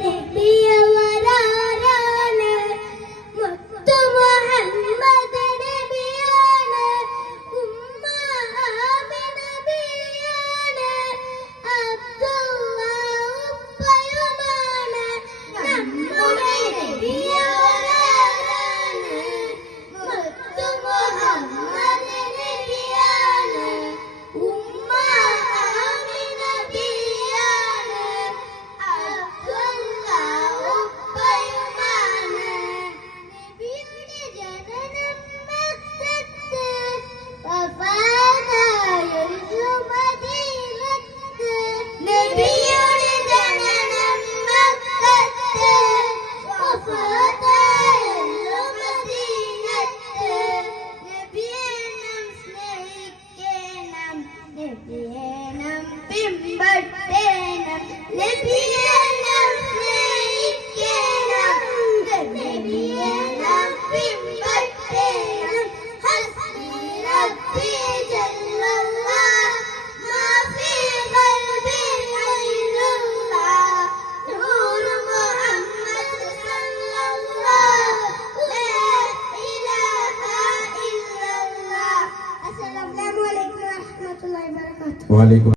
കിട്ടിയവരാരാണ്? മുത്തു മുഹമ്മദ് നബിയാണ്, ഉമ്മ ആമിന ബിയാണ്, അബ്ദുള്ള ഉപ്പയുമാണ്. നമ്മുടെ നബിയവരാരാണ്? മുത്തു മുഹമ്മദ് നബിയാണ്, ഉമ്മ ആമിന ബിയാണ്, അബ്ദുള്ള ഉപ്പയുമാണ്. നബിയുടെ ജനനം മക്കത്ത്, വഫാത്തായത് മദീനത്ത്. നബിയുടെ ജനനം മക്കത്ത്, വഫാത്തായത് മദീനത്ത്. നബിയെ നാം സ്നേഹിക്കണം, നബിയെ നാം പിൻപറ്റണം, നബിയെ നാം സ്നേഹിക്കണം, നബിയെ നാം പിൻപറ്റണം. ഹസ്ബി റബ്ബി ജല്ലല്ലാഹ്, മാ ഫീ ഖൽബി ഗൈറുല്ലാഹ്, നൂറ് മുഹമ്മദ് സല്ലല്ലാഹ്, ലാ ഇലാഹ ഇല്ലല്ലാഹ്. അസ്സലാമു അലൈക്കും വറഹ്മത്തുള്ളാഹി വബറകാതുഹു.